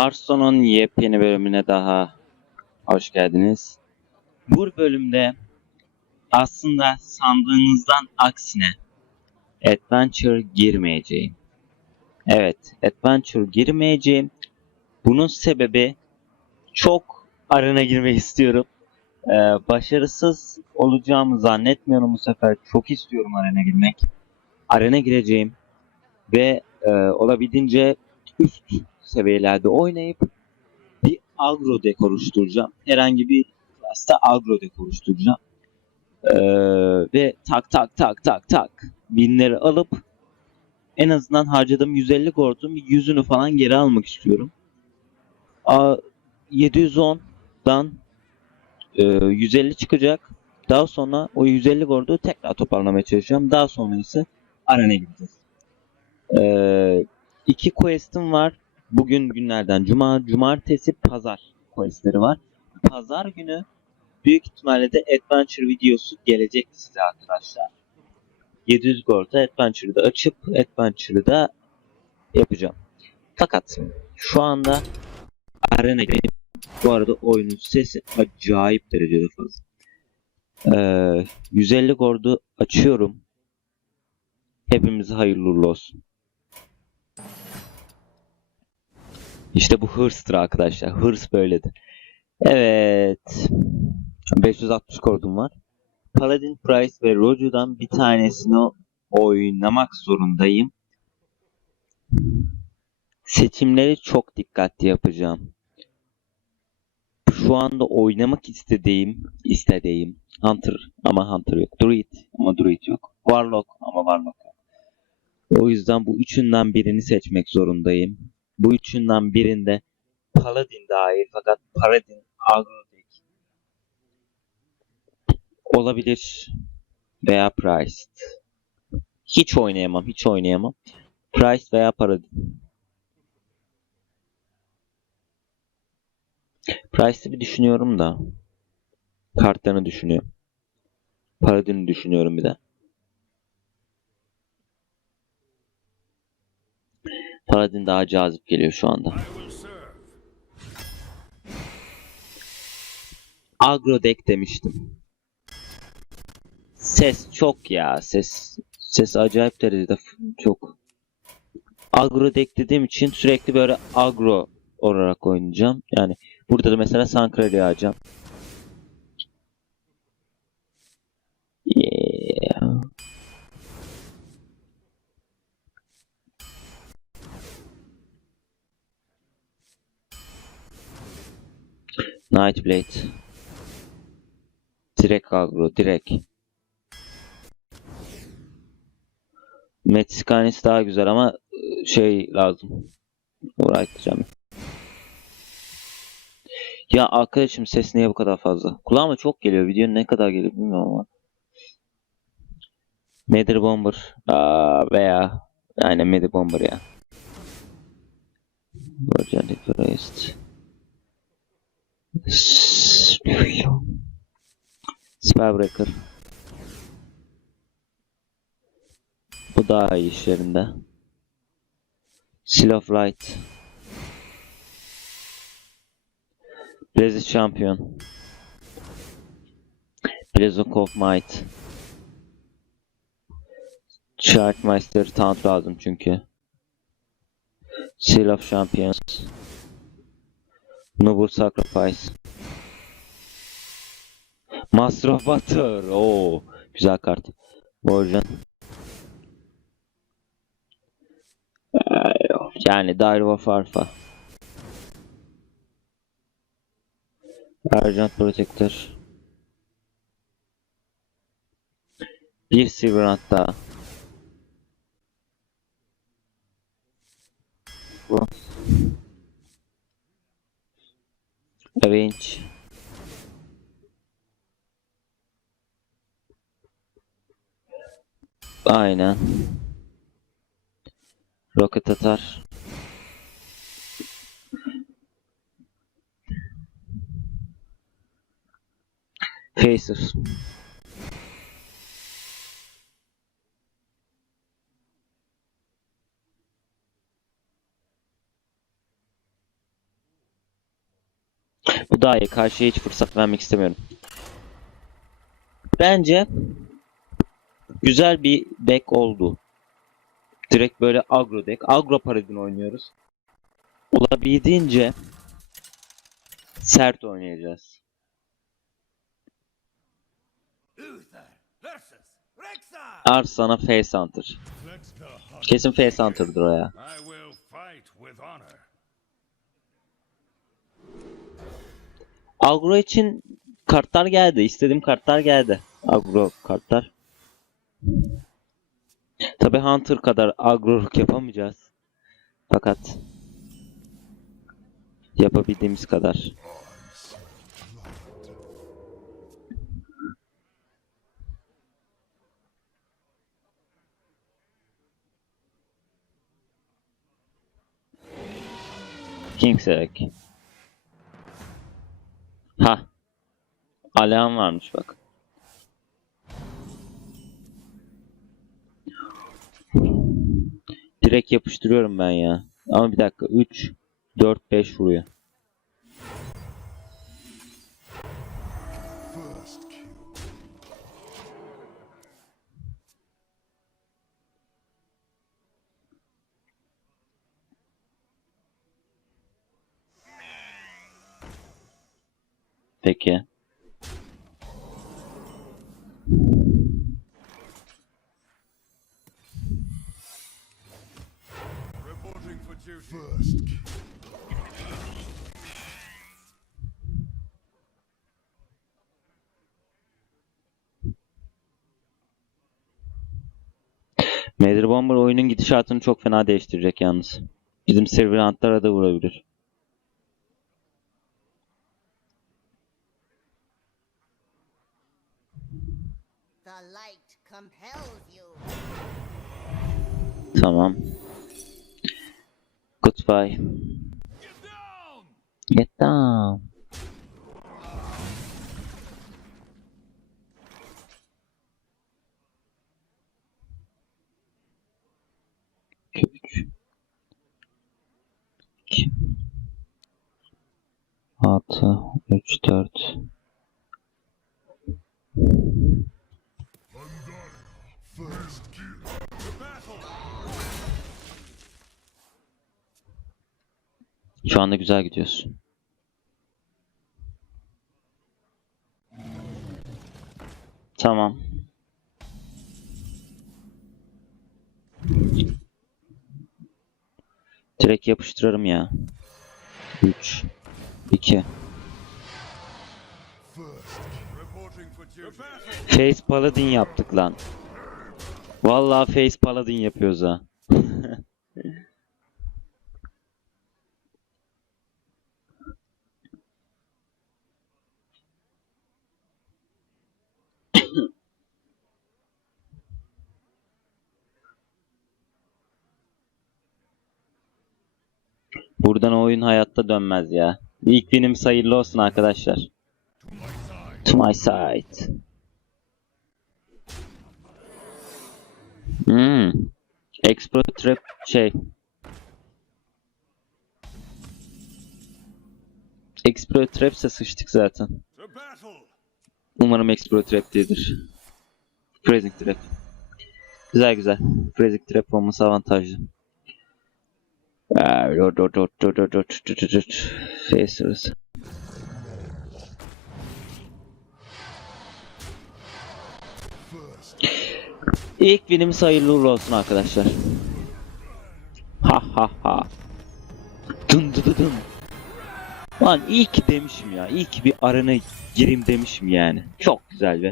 Hearthstone'un yepyeni bölümüne daha hoş geldiniz. Bu bölümde aslında sandığınızdan aksine Adventure girmeyeceğim. Evet, Adventure girmeyeceğim. Bunun sebebi çok arena girmek istiyorum. Ee, başarısız olacağımı zannetmiyorum bu sefer. Çok istiyorum arena girmek. Arena gireceğim ve e, olabildiğince üst seviyelerde oynayıp bir agro dek oluşturacağım. Herhangi bir klasta agro dek oluşturacağım. Ee, ve tak tak tak tak tak binleri alıp en azından harcadığım 150 gordun bir falan geri almak istiyorum. A, 710'dan e, 150 çıkacak. Daha sonra o 150 gordu tekrar toparlamaya çalışacağım. Daha sonra ise arena gideceğiz. Ee, iki quest'im var. Bugün günlerden cuma, cumartesi, pazar questleri var. Pazar günü büyük ihtimalle de adventure videosu gelecek size arkadaşlar. 700 gold'a adventure'ı da açıp adventure'ı da yapacağım. Fakat şu anda arena gibi bu arada oyunun sesi acayip derecede fazla. Ee, 150 gord'u açıyorum. Hepimize hayırlı olsun. İşte bu hırstır arkadaşlar. Hırs böyledir. Evet. 560 kordum var. Paladin Price ve Roju'dan bir tanesini oynamak zorundayım. Seçimleri çok dikkatli yapacağım. Şu anda oynamak istediğim, istediğim Hunter ama Hunter yok. Druid ama Druid yok. Warlock ama Warlock yok. O yüzden bu üçünden birini seçmek zorundayım. Bu üçünden birinde Paladin dahil fakat Paladin agro olabilir veya Priced. Hiç oynayamam, hiç oynayamam. Price veya Paladin. Price'ı bir düşünüyorum da. Kartlarını düşünüyorum. Paladin'i düşünüyorum bir de. Paladin daha cazip geliyor şu anda. Agro deck demiştim. Ses çok ya. Ses ses acayip derecede çok. Agro deck dediğim için sürekli böyle agro olarak oynayacağım. Yani burada da mesela Sancra'yı alacağım. Nightblade. Direkt agro, direkt. Metsikanesi daha güzel ama ıı, şey lazım. Uğraşacağım. Ya arkadaşım ses niye bu kadar fazla? Kulağıma çok geliyor. Video ne kadar geliyor bilmiyorum ama. Nether Bomber aa, veya aynen Nether Bomber ya. Virgin Forest. Spellbreaker. Bu daha iyi işlerinde. Seal of Light. Blaze Champion. Blaze of Might. Sharkmeister Taunt lazım çünkü. Seal of Champions. Noble Sacrifice. Butter. Oo, güzel kart. Borjan. Yani of Alpha. Argent Protector. Bir hatta. Bu. Avenge. Aynen. Roket atar. Facer. Bu daha iyi. Karşıya hiç fırsat vermek istemiyorum. Bence güzel bir deck oldu. Direkt böyle agro deck. Agro paradin oynuyoruz. Olabildiğince sert oynayacağız. Rexar. Arslan'a Face Hunter. Kesin Face Hunter'dır o ya. Agro için kartlar geldi. İstediğim kartlar geldi. Agro kartlar. Tabi Hunter kadar agroluk yapamayacağız. Fakat yapabildiğimiz kadar. Kingserek. Ha. Alem varmış bak. Direkt yapıştırıyorum ben ya. Ama bir dakika 3 4 5 vuruyor. Peki. First. Mazer Bomber oyunun gidişatını çok fena değiştirecek yalnız. Bizim Servirantlara da vurabilir. Tamam. Down! Get down. Üç. İki. Altı. Üç, dört. Şu anda güzel gidiyorsun. Tamam. Direkt yapıştırırım ya. 3 2 Reporting for duty. Face Paladin yaptık lan. Vallahi Face Paladin yapıyoruz ha. Buradan oyun hayatta dönmez ya. İlk winim hayırlı olsun arkadaşlar. To my side. Hmm. Expro Trap şey. Expro Trap'se sıçtık zaten. Umarım Expro Trap değildir. Freezing Trap. Güzel güzel. Freezing Trap olması avantajlı. Dot dot dot dot dot dot dot dot Faces. İlk binimiz hayırlı uğurlu olsun arkadaşlar. Ha ha ha. Dın dı dı dın. Lan iyi ki demişim ya. İyi ki bir arana gireyim demişim yani. Çok güzel be.